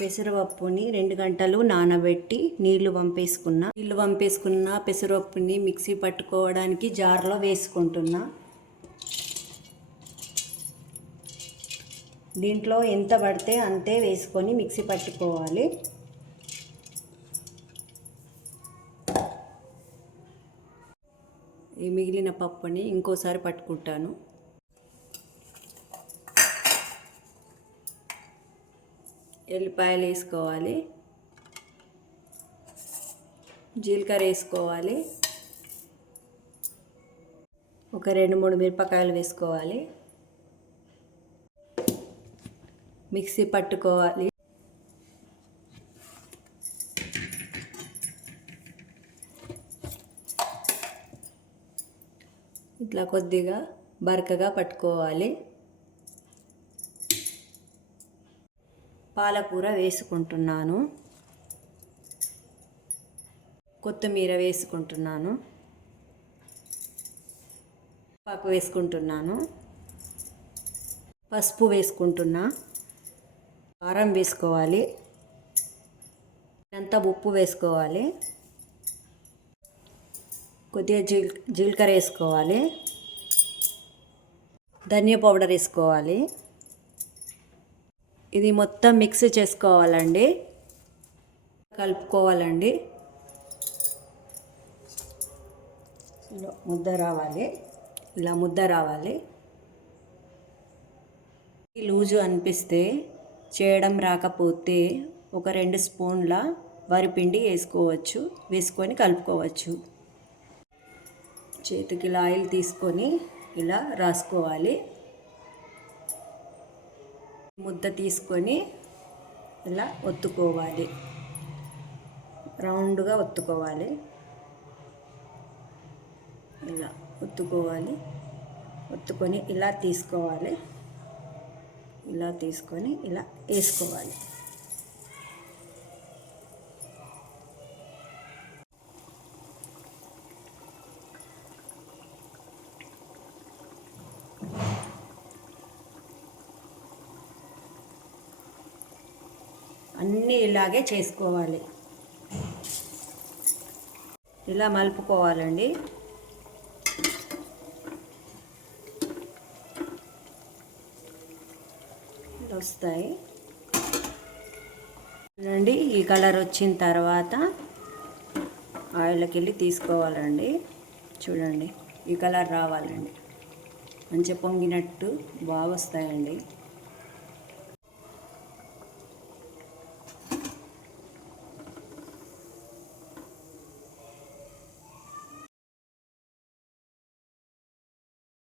పెసరపప్పుని 2 గంటలు నానబెట్టి నీళ్లు వంపేసుకున్న పెసరపప్పుని మిక్సీ పట్టుకోవడానికి జార్లో వేసుకుంటున్నా. దీంట్లో ఎంత పడితే అంతే వేసుకొని మిక్సీ పట్టుకోవాలి. ఈ మిగిలిన పప్పుని ఇంకోసారి పట్టుకుంటాను. ఎల్లిపాయలు వేసుకోవాలి, జీలకర్ర వేసుకోవాలి, ఒక 2-3 మిరపకాయలు వేసుకోవాలి, మిక్సీ పట్టుకోవాలి. ఇట్లా కొద్దిగా బరకగా పట్టుకోవాలి. పాలకూర వేసుకుంటున్నాను, కొత్తిమీర వేసుకుంటున్నాను, పాకు వేసుకుంటున్నాను, పసుపు వేసుకుంటున్నా, కారం వేసుకోవాలి, అంతా ఉప్పు వేసుకోవాలి, కొద్దిగా జీలకర్ర వేసుకోవాలి, ధనియా పౌడర్ వేసుకోవాలి. ఇది మొత్తం మిక్స్ చేసుకోవాలండి, కలుపుకోవాలండి. ఇలా ముద్ద రావాలి. లూజు అనిపిస్తే, చేయడం రాకపోతే ఒక 2 స్పూన్ల వరిపిండి వేసుకొని కలుపుకోవచ్చు. చేతికి ఇలా ఆయిల్ తీసుకొని ఇలా రాసుకోవాలి. ముద్ద తీసుకొని ఇలా ఒత్తుకోవాలి, రౌండ్గా ఒత్తుకోవాలి. ఇలా ఒత్తుకొని ఇలా తీసుకోవాలి. ఇలా తీసుకొని ఇలా వేసుకోవాలి. అన్నీ ఇలాగే చేసుకోవాలి. ఇలా మలుపుకోవాలండి. ఇలా వస్తాయి చూడండి. ఈ కలర్ వచ్చిన తర్వాత ఆయిల్కి వెళ్ళి తీసుకోవాలండి. చూడండి, ఈ కలర్ రావాలండి. మంచిగా పొంగినట్టు బాగా వస్తాయండి.